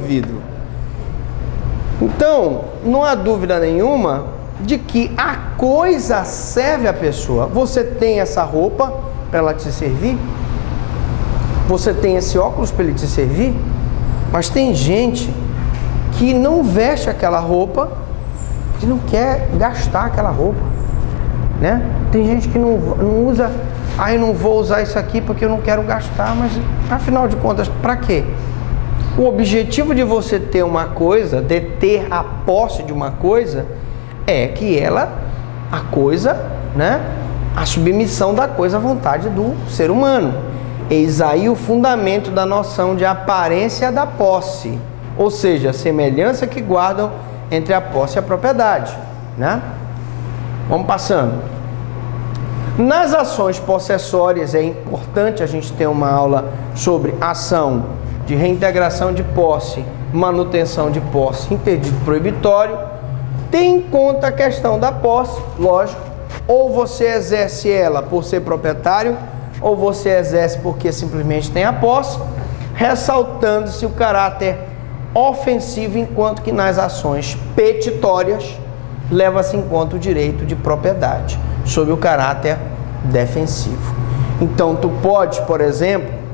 vidro. Então, não há dúvida nenhuma de que a coisa serve à pessoa. Você tem essa roupa para ela te servir? Você tem esse óculos para ele te servir? Mas tem gente que não veste aquela roupa, que não quer gastar aquela roupa, né? Tem gente que não usa, eu não vou usar isso aqui porque eu não quero gastar, mas afinal de contas, para quê? O objetivo de você ter uma coisa, de ter a posse de uma coisa, é que a coisa, né? A submissão da coisa à vontade do ser humano. Eis aí o fundamento da noção de aparência da posse, ou seja, a semelhança que guardam entre a posse e a propriedade, né? Vamos passando. Nas ações possessórias é importante a gente ter uma aula sobre ação de reintegração de posse, manutenção de posse, interdito proibitório. Tem em conta a questão da posse, lógico, ou você exerce ela por ser proprietário, ou você exerce porque simplesmente tem a posse, ressaltando-se o caráter ofensivo, enquanto que nas ações petitórias leva-se em conta o direito de propriedade, sob o caráter defensivo. Então, tu pode, por exemplo,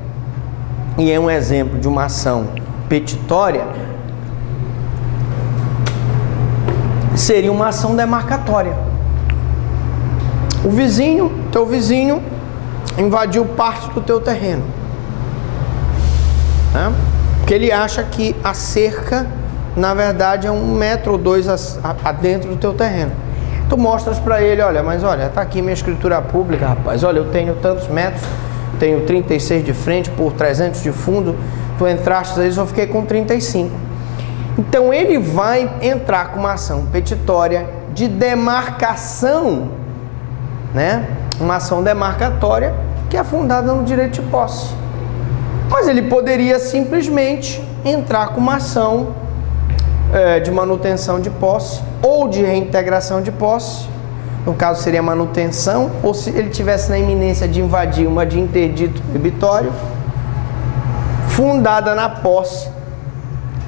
e é um exemplo de uma ação petitória, seria uma ação demarcatória. Teu vizinho invadiu parte do teu terreno, né? Porque ele acha que a cerca, na verdade, é 1 metro ou 2 dentro do teu terreno. Tu mostras para ele, olha, tá aqui minha escritura pública, rapaz, olha, eu tenho tantos metros, tenho 36 de frente por 300 de fundo, tu entraste aí, eu fiquei com 35. Então ele vai entrar com uma ação petitória de demarcação, né? Uma ação demarcatória que é fundada no direito de posse. Mas ele poderia simplesmente entrar com uma ação de manutenção de posse ou de reintegração de posse. No caso seria manutenção, ou se ele tivesse na iminência de invadir, uma de interdito proibitório, fundada na posse,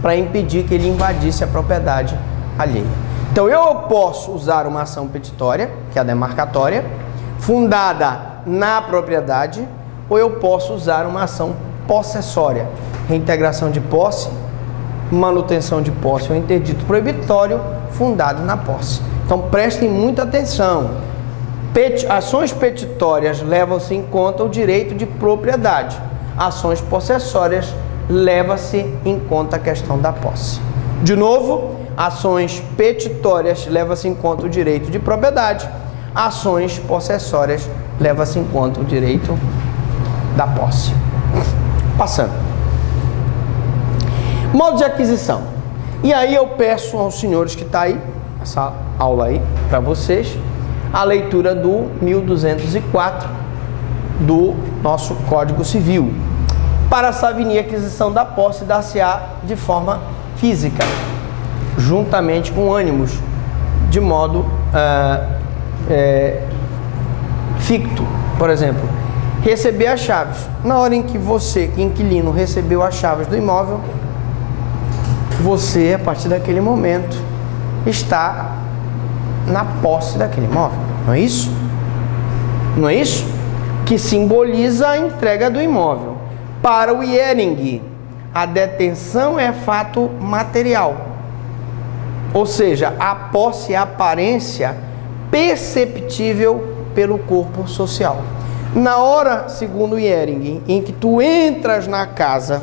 para impedir que ele invadisse a propriedade alheia. Então eu posso usar uma ação petitória, que é a demarcatória, fundada na propriedade, ou eu posso usar uma ação possessória, reintegração de posse, manutenção de posse ou interdito proibitório, fundado na posse. Então prestem muita atenção. Ações petitórias levam-se em conta o direito de propriedade. Ações possessórias leva-se em conta a questão da posse. De novo, ações petitórias leva-se em conta o direito de propriedade. Ações possessórias leva-se em conta o direito da posse. Passando. Modo de aquisição. E aí eu peço aos senhores que estão aí, essa aula aí para vocês, a leitura do 1204 do nosso Código Civil. Para a savinia aquisição da posse dar-se-á de forma física, juntamente com ânimos, de modo ficto. Por exemplo, receber as chaves. Na hora em que você, inquilino, recebeu as chaves do imóvel, você, a partir daquele momento, está na posse daquele imóvel, não é isso? Não é isso? Que simboliza a entrega do imóvel. Para o Iering, a detenção é fato material, ou seja, a posse é a aparência perceptível pelo corpo social. Na hora, segundo o Iering, em que tu entras na casa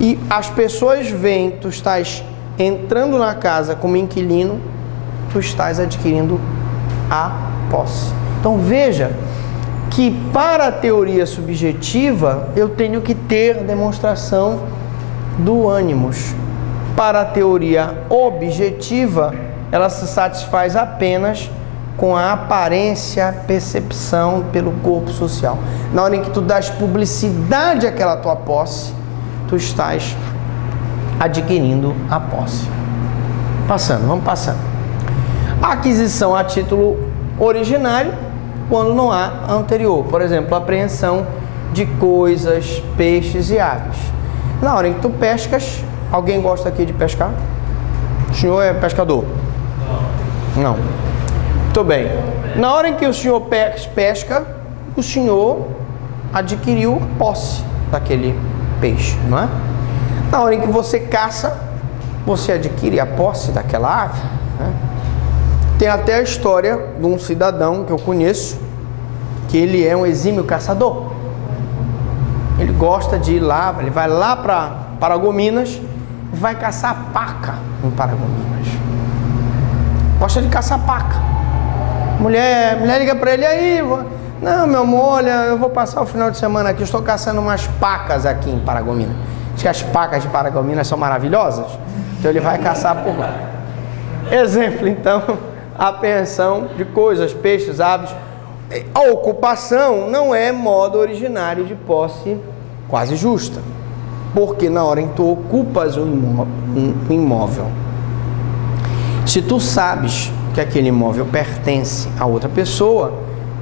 e as pessoas veem que tu estás entrando na casa como inquilino, tu estás adquirindo a posse. Então veja que para a teoria subjetiva eu tenho que ter demonstração do ânimos. Para a teoria objetiva, ela se satisfaz apenas com a aparência, percepção pelo corpo social. Na hora em que tu dás publicidade àquela tua posse, tu estás adquirindo a posse. Passando, vamos passando. A aquisição a título originário, quando não há anterior. Por exemplo, a apreensão de coisas, peixes e aves. Na hora em que tu pescas, alguém gosta aqui de pescar? O senhor é pescador? Não. Muito bem. Na hora em que o senhor pesca, o senhor adquiriu posse daquele peixe, não é? Na hora em que você caça, você adquire a posse daquela ave, né? Tem até a história de um cidadão que eu conheço, que ele é um exímio caçador. Ele gosta de ir lá, ele vai lá para Paragominas e vai caçar paca em Paragominas. Gosta de caçar paca. Mulher liga para ele, aí, não, meu amor, olha, eu vou passar o final de semana aqui, eu estou caçando umas pacas aqui em Paragominas. Diz que as pacas de Paragominas são maravilhosas, então ele vai caçar por lá. Exemplo, então, a apreensão de coisas, peixes, aves. A ocupação não é modo originário de posse quase justa, porque na hora em que tu ocupas um imóvel, se tu sabes que aquele imóvel pertence a outra pessoa,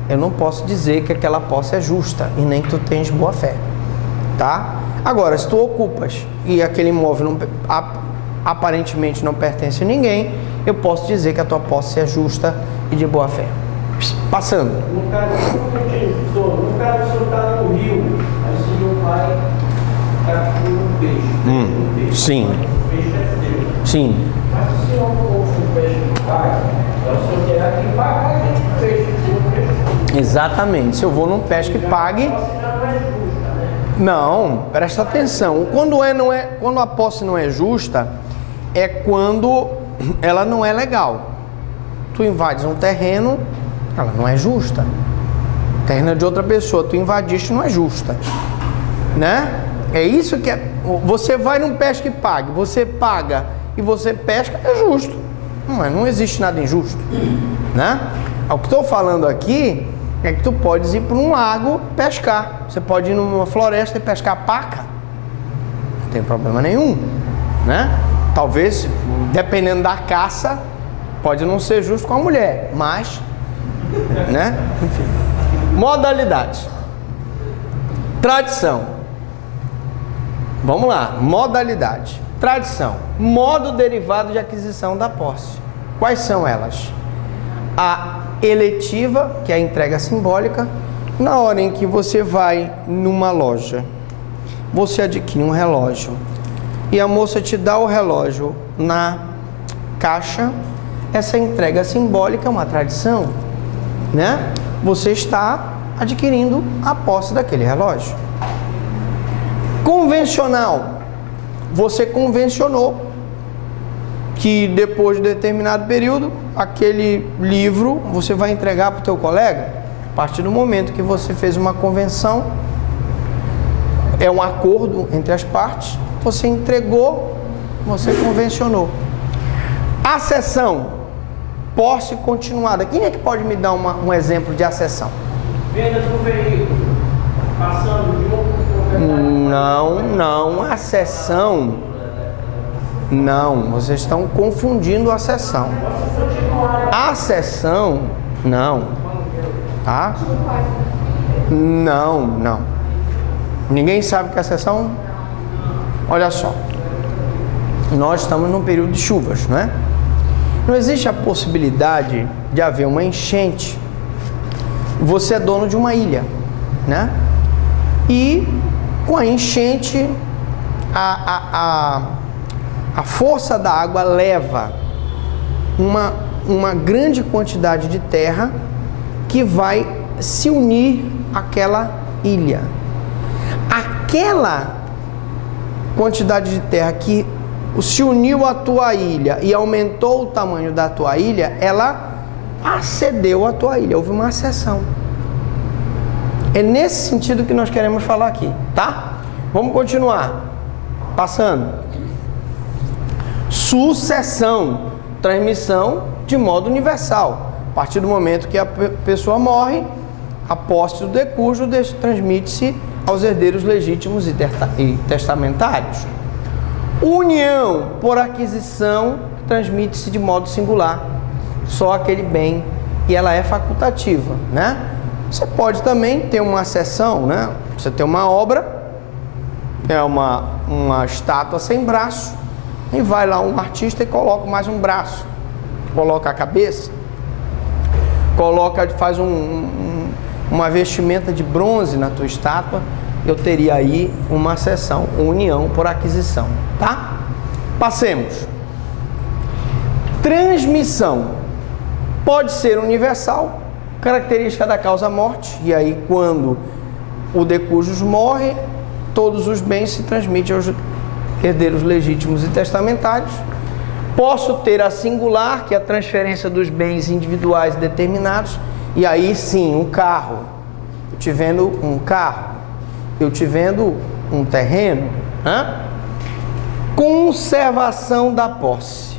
eu não posso dizer que aquela posse é justa e nem que tu tens boa fé, tá? Agora, se tu ocupas e aquele imóvel aparentemente não pertence a ninguém, eu posso dizer que a tua posse é justa e de boa fé. Passando. No caso, o senhor está no rio, aí o senhor vai capturar um peixe. Sim. O peixe é seu. Sim. Mas se o senhor for um peixe que paga, o senhor terá que pagar aquele peixe. Exatamente. Se eu vou num pesca e pague. Não, presta atenção. Quando a posse não é justa, é quando ela não é legal. Tu invades um terreno, ela não é justa. O terreno é de outra pessoa, tu invadiste, não é justa, né? É isso que é. Você vai num pesca e pague, você paga e você pesca, é justo. Não existe nada injusto, né? O que estou falando aqui é que tu podes ir para um lago pescar. Você pode ir numa floresta e pescar paca. Não tem problema nenhum, né? Talvez, dependendo da caça, pode não ser justo com a mulher, mas, né? Enfim. Modalidade. Tradição. Vamos lá. Modalidade. Tradição. Modo derivado de aquisição da posse. Quais são elas? A eletiva, que é a entrega simbólica. Na hora em que você vai numa loja, você adquire um relógio e a moça te dá o relógio na caixa. Essa entrega simbólica é uma tradição, né? Você está adquirindo a posse daquele relógio. Convencional. Você convencionou que depois de determinado período, aquele livro você vai entregar para o teu colega. A partir do momento que você fez uma convenção, é um acordo entre as partes, você entregou, você convencionou. Acessão, posse continuada. Quem é que pode me dar um exemplo de acessão? Venda do veículo, passando de um proprietário. Não, acessão. Não, vocês estão confundindo a cessão. A cessão, não. Tá? Não. Ninguém sabe o que é a cessão? Olha só. Nós estamos num período de chuvas, não é? Não existe a possibilidade de haver uma enchente. Você é dono de uma ilha, né? E com a enchente, a força da água leva uma grande quantidade de terra que vai se unir àquela ilha. Aquela quantidade de terra que se uniu à tua ilha e aumentou o tamanho da tua ilha, ela acedeu à tua ilha, houve uma acessão. É nesse sentido que nós queremos falar aqui, tá? Vamos continuar. Passando. Sucessão, transmissão de modo universal. A partir do momento que a pessoa morre, a posse do decúgio transmite-se aos herdeiros legítimos e testamentários. União por aquisição transmite-se de modo singular, só aquele bem, e ela é facultativa, né? Você pode também ter uma cessão, né? Você tem uma obra, é uma estátua sem braço, e vai lá um artista e coloca mais um braço, coloca a cabeça, faz uma vestimenta de bronze na tua estátua. Eu teria aí uma cessão, uma união por aquisição, tá? Passemos. Transmissão pode ser universal, característica da causa-morte, e aí quando o de cujus morre, todos os bens se transmitem aos herdeiros legítimos e testamentários. Posso ter a singular, que é a transferência dos bens individuais determinados, e aí sim, um carro. Eu te vendo um carro, eu te vendo um terreno. Conservação da posse.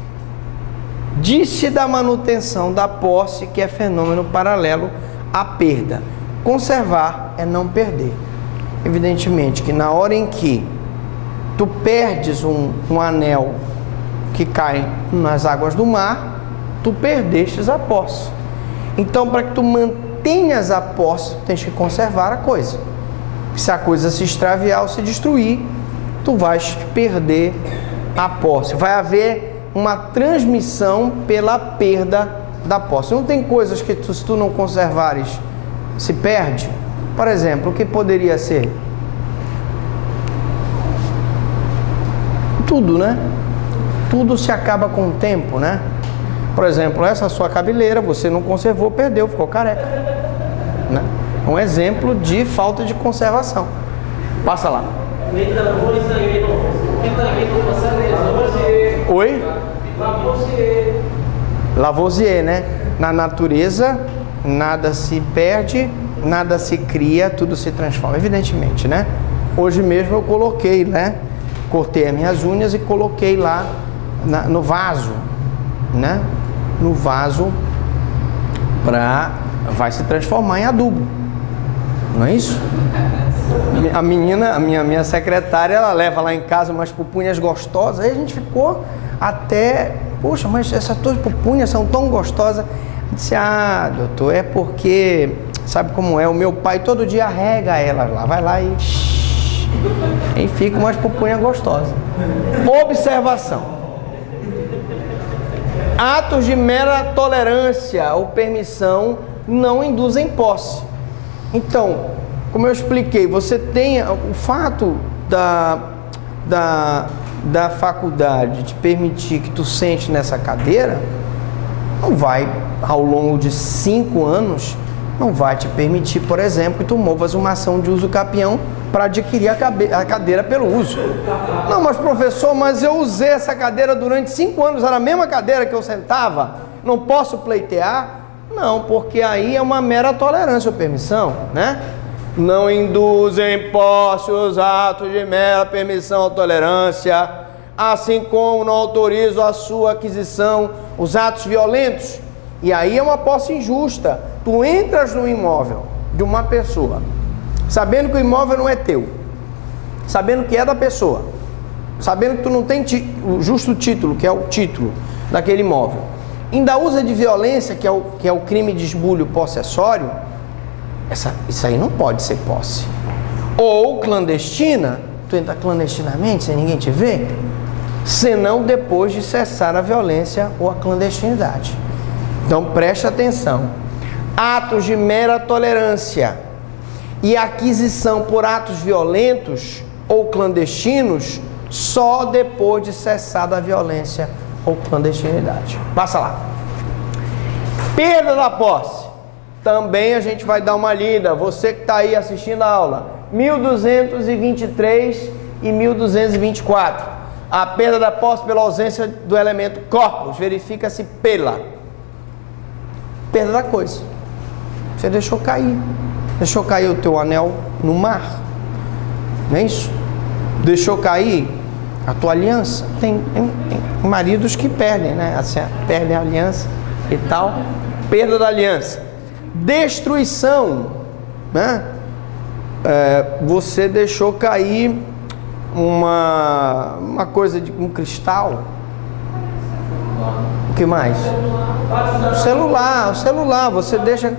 Disse da manutenção da posse, que é fenômeno paralelo à perda. Conservar é não perder. Evidentemente que na hora em que tu perdes um anel que cai nas águas do mar, tu perdestes a posse. Então, para que tu mantenhas a posse, tu tens que conservar a coisa. Se a coisa se extraviar ou se destruir, tu vais perder a posse. Vai haver uma transmissão pela perda da posse. Não tem coisas que se tu não conservares, se perde? Por exemplo, o que poderia ser? Tudo, né? Tudo se acaba com o tempo, né? Por exemplo, essa sua cabeleira, você não conservou, perdeu, ficou careca, né? Um exemplo de falta de conservação. Passa lá. Oi? Lavoisier, né? Na natureza, nada se perde, nada se cria, tudo se transforma, evidentemente, né? Hoje mesmo eu coloquei, né? Cortei as minhas unhas e coloquei lá no vaso, né? No vaso, vai se transformar em adubo, não é isso? A menina, a minha secretária, ela leva lá em casa umas pupunhas gostosas. Aí a gente ficou até, poxa, mas essas tuas pupunhas são tão gostosas. Eu disse, doutor, é porque, sabe como é, o meu pai todo dia rega elas lá, vai lá e fica umas pupunhas gostosas. Observação. Atos de mera tolerância ou permissão não induzem posse. Então, como eu expliquei, você tem o fato da faculdade de permitir que tu sente nessa cadeira, não vai, ao longo de 5 anos, não vai te permitir, por exemplo, que tu movas uma ação de uso capião para adquirir a cadeira pelo uso. Não, mas professor, mas eu usei essa cadeira durante 5 anos, era a mesma cadeira que eu sentava, não posso pleitear? Não, porque aí é uma mera tolerância ou permissão, né? Não induzem posse os atos de mera permissão ou tolerância, assim como não autorizo a sua aquisição os atos violentos. E aí é uma posse injusta. Tu entras no imóvel de uma pessoa, sabendo que o imóvel não é teu, sabendo que é da pessoa, sabendo que tu não tem o justo título, que é o título daquele imóvel, ainda usa de violência, que é o crime de esbulho possessório. Isso aí não pode ser posse. Ou clandestina, tu entra clandestinamente sem ninguém te ver, senão depois de cessar a violência ou a clandestinidade. Então preste atenção. Atos de mera tolerância e aquisição por atos violentos ou clandestinos só depois de cessada a violência ou clandestinidade. Passa lá. Perda da posse. Também a gente vai dar uma lida. Você que está aí assistindo a aula, 1223 e 1224. A perda da posse pela ausência do elemento corpus verifica-se pela perda da coisa. Você deixou cair o teu anel no mar, não é isso? Deixou cair a tua aliança. Tem maridos que perdem, né? Assim, perdem a aliança e tal. Perda da aliança. Destruição, né? Você deixou cair uma coisa de um cristal. O que mais? O celular, você deixa.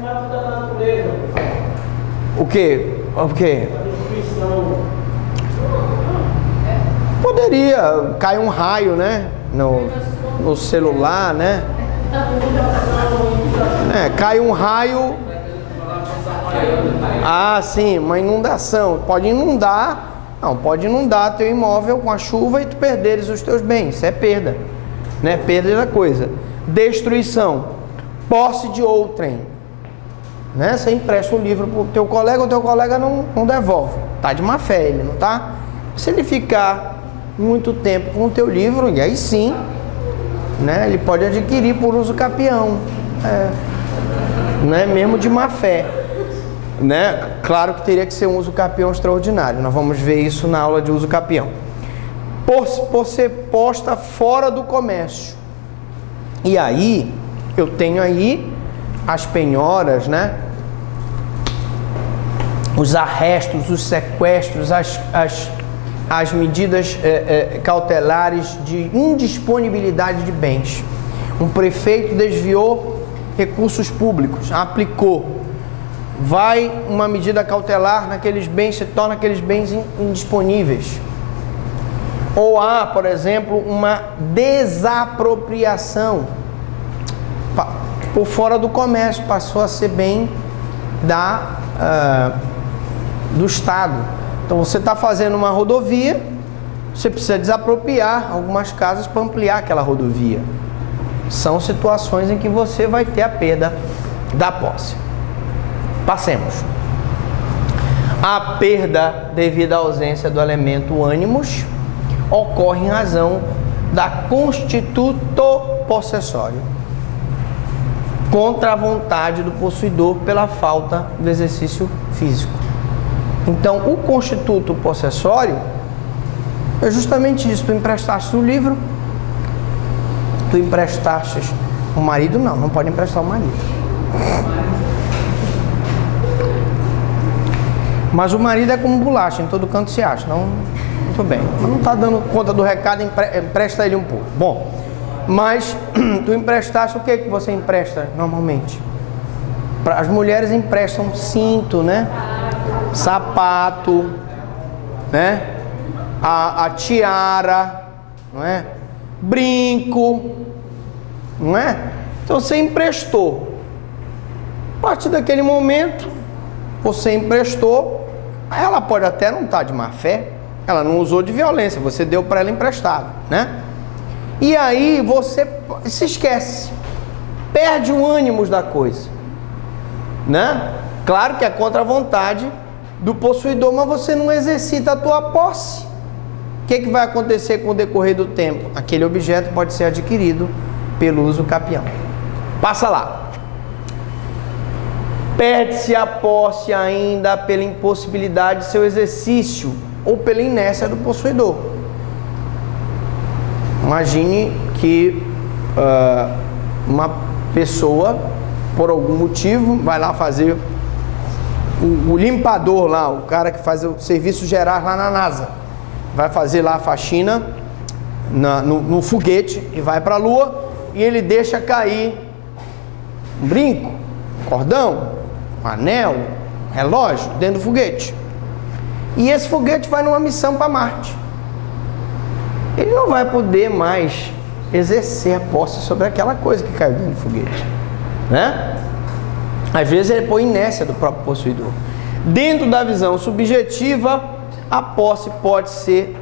O quê? Poderia, cai um raio, né? No celular, né? Cai um raio. Ah, sim, uma inundação. Pode inundar. Não, pode inundar teu imóvel com a chuva e tu perderes os teus bens. Isso é perda, né? Perda da coisa. Destruição. Posse de outrem, né? Você empresta um livro pro teu colega, o teu colega não devolve. Tá de má fé, ele não tá? Se ele ficar muito tempo com o teu livro, e aí sim, né? Ele pode adquirir por uso capião. Né? Mesmo de má fé. Né? Claro que teria que ser um uso capião extraordinário. Nós vamos ver isso na aula de uso capião. Por ser posta fora do comércio. E aí, eu tenho aí as penhoras, né? Os arrestos, os sequestros, as medidas cautelares de indisponibilidade de bens. Um prefeito desviou recursos públicos, aplicou. Vai uma medida cautelar naqueles bens, se torna aqueles bens indisponíveis. Ou há, por exemplo, uma desapropriação por fora do comércio, passou a ser bem do Estado. Então você está fazendo uma rodovia, você precisa desapropriar algumas casas para ampliar aquela rodovia. São situações em que você vai ter a perda da posse. Passemos. A perda devido à ausência do elemento ânimos ocorre em razão da constituto possessório, contra a vontade do possuidor pela falta do exercício físico. Então, o constituto possessório é justamente isso. Tu emprestaste o livro, tu emprestaste o marido, não pode emprestar o marido. Mas o marido é como bolacha, em todo canto se acha. Não, muito bem. Mas não está dando conta do recado, empresta ele um pouco. Bom, mas tu emprestaste, o que você empresta normalmente? As mulheres emprestam cinto, né? Sapato, né? A tiara, não é? Brinco, não é? Então você emprestou. A partir daquele momento, você emprestou. Ela pode até não estar de má fé, ela não usou de violência, você deu para ela emprestado, né? E aí você se esquece, perde o ânimo da coisa, né? Claro que é contra a vontade do possuidor, mas você não exercita a tua posse. O que vai acontecer com o decorrer do tempo? Aquele objeto pode ser adquirido pelo uso capião. Passa lá. Perde-se a posse ainda pela impossibilidade de seu exercício ou pela inércia do possuidor. Imagine que uma pessoa, por algum motivo, vai lá fazer o limpador lá, o cara que faz o serviço geral lá na NASA, vai fazer lá a faxina no foguete e vai para a Lua, e ele deixa cair um brinco, um cordão, um anel, um relógio dentro do foguete. E esse foguete vai numa missão para Marte. Ele não vai poder mais exercer a posse sobre aquela coisa que caiu dentro do foguete, né? Às vezes ele põe inércia do próprio possuidor. Dentro da visão subjetiva, a posse pode ser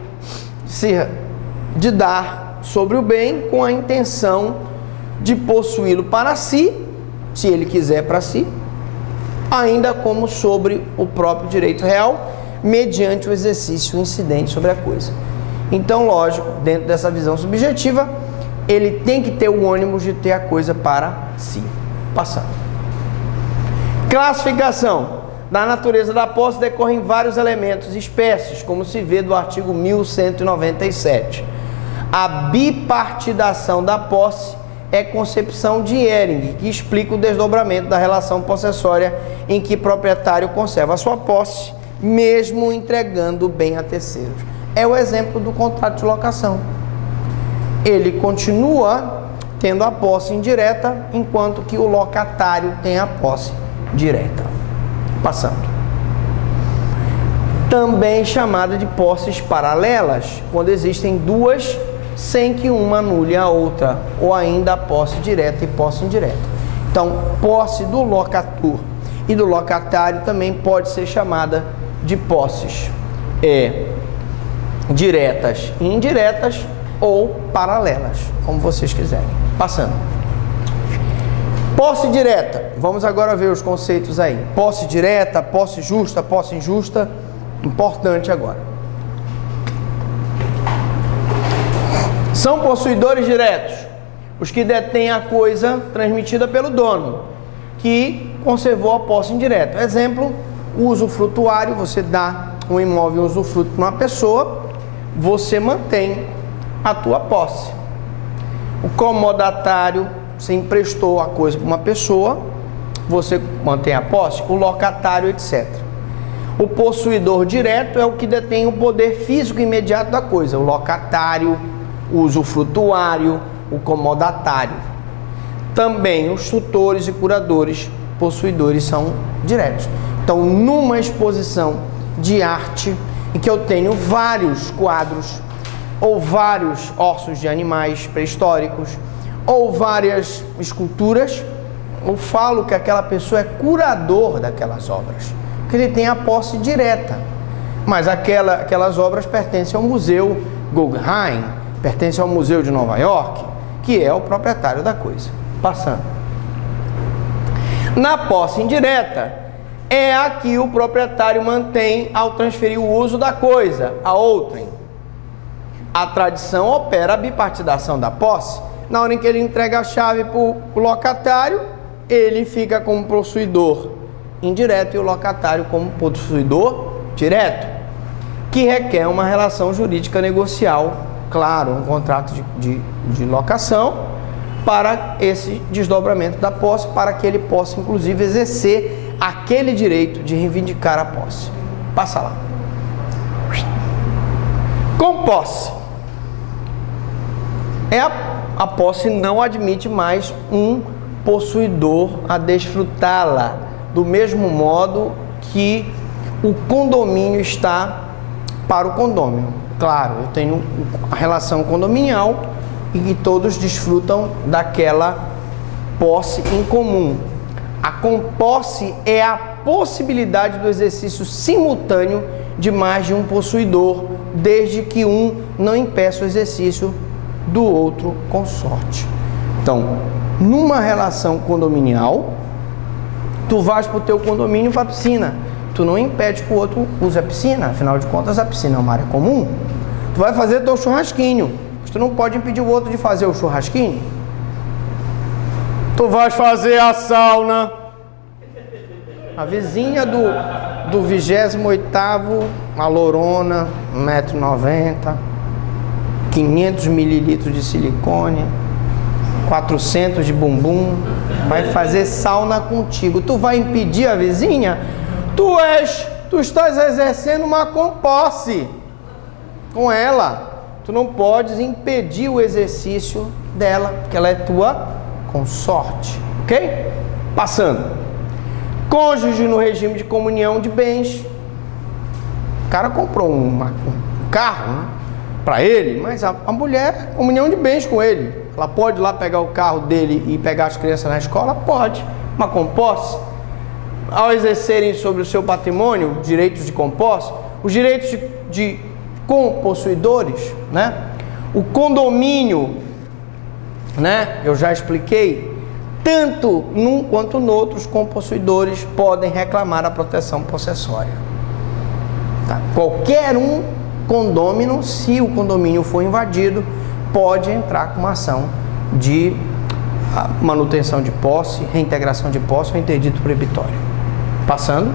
de dar sobre o bem com a intenção de possuí-lo para si, se ele quiser para si, ainda como sobre o próprio direito real, mediante o exercício incidente sobre a coisa. Então, lógico, dentro dessa visão subjetiva, ele tem que ter o ânimo de ter a coisa para si. Passando. Classificação. Da natureza da posse decorrem vários elementos e espécies, como se vê do artigo 1197. A bipartidação da posse é concepção de Ehring, que explica o desdobramento da relação possessória em que o proprietário conserva a sua posse, mesmo entregando o bem a terceiros. É o exemplo do contrato de locação. Ele continua tendo a posse indireta, enquanto que o locatário tem a posse direta. Passando. também chamada de posses paralelas, quando existem duas sem que uma anule a outra, ou ainda a posse direta e posse indireta. Então, posse do locator e do locatário também pode ser chamada de posses diretas e indiretas ou paralelas, como vocês quiserem. Passando. Posse direta. Vamos agora ver os conceitos aí. Posse direta, posse justa, posse injusta. Importante agora. São possuidores diretos os que detêm a coisa transmitida pelo dono, que conservou a posse indireta. Exemplo, o usufrutuário. Você dá um imóvel usufruto para uma pessoa, você mantém a tua posse. O comodatário, você emprestou a coisa para uma pessoa, você mantém a posse. O locatário, etc. O possuidor direto é o que detém o poder físico imediato da coisa. O locatário, o usufrutuário, o comodatário. Também os tutores e curadores possuidores são diretos. Então, numa exposição de arte em que eu tenho vários quadros ou vários ossos de animais pré-históricos ou várias esculturas, eu falo que aquela pessoa é curador daquelas obras, porque ele tem a posse direta. Mas aquelas obras pertencem ao Museu Guggenheim, pertencem ao Museu de Nova York, que é o proprietário da coisa. Passando. Na posse indireta, é a que o proprietário mantém ao transferir o uso da coisa a outrem. A tradição opera a bipartidação da posse. Na hora em que ele entrega a chave para o locatário, ele fica como possuidor indireto e o locatário como possuidor direto, que requer uma relação jurídica negocial, claro, um contrato de locação, para esse desdobramento da posse, para que ele possa, inclusive, exercer aquele direito de reivindicar a posse. Passa lá. Com posse. A posse não admite mais um possuidor a desfrutá-la, do mesmo modo que o condomínio está para o condômino. Claro, eu tenho a relação condominial e que todos desfrutam daquela posse em comum. A composse é a possibilidade do exercício simultâneo de mais de um possuidor, desde que um não impeça o exercício do outro consorte. Então, numa relação condominial, tu vais para o teu condomínio para a piscina, tu não impede que o outro use a piscina, afinal de contas a piscina é uma área comum. Tu vai fazer teu churrasquinho, mas tu não pode impedir o outro de fazer o churrasquinho. Tu vais fazer a sauna, a vizinha do 28º, a lorona, 1,90 m, 500 ml de silicone, 400 de bumbum, vai fazer sauna contigo. Tu vai impedir a vizinha? Tu estás exercendo uma composse com ela. Tu não podes impedir o exercício dela, porque ela é tua consorte, ok? Passando. Cônjuge no regime de comunhão de bens. O cara comprou um carro, né, para ele, mas a mulher, comunhão de bens com ele. Ela pode ir lá pegar o carro dele e pegar as crianças na escola? Pode. Uma composse. Ao exercerem sobre o seu patrimônio direitos de composse, os direitos de compossuidores, né? O condomínio, né? Eu já expliquei, tanto num quanto no outro, os compossuidores podem reclamar a proteção possessória. Tá? Qualquer um condômino, se o condomínio for invadido, pode entrar com uma ação de manutenção de posse, reintegração de posse ou interdito proibitório. Passando.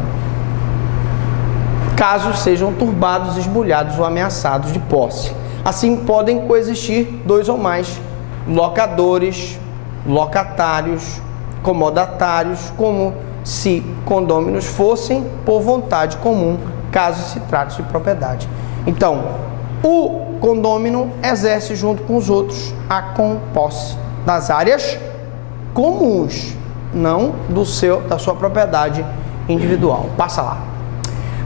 Caso sejam turbados, esbulhados ou ameaçados de posse. Assim, podem coexistir dois ou mais locadores, locatários, comodatários, como se condôminos fossem por vontade comum, caso se trate de propriedade. Então, o condômino exerce junto com os outros a composse das áreas comuns, não da sua propriedade individual. Passa lá.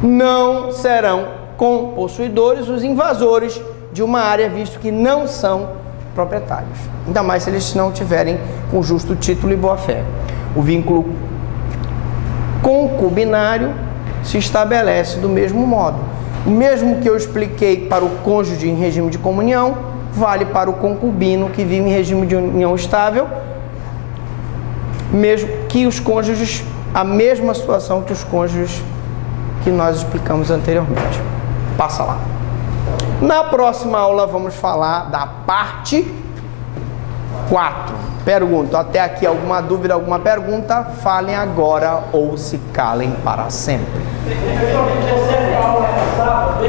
Não serão compossuidores os invasores de uma área, visto que não são proprietários. Ainda mais se eles não tiverem com justo título e boa-fé. O vínculo concubinário se estabelece do mesmo modo. O mesmo que eu expliquei para o cônjuge em regime de comunhão, vale para o concubino que vive em regime de união estável, mesmo que os cônjuges, a mesma situação que os cônjuges que nós explicamos anteriormente. Passa lá. Na próxima aula vamos falar da parte 4. Pergunto, até aqui alguma dúvida, alguma pergunta? Falem agora ou se calem para sempre. Você falou na aula passada,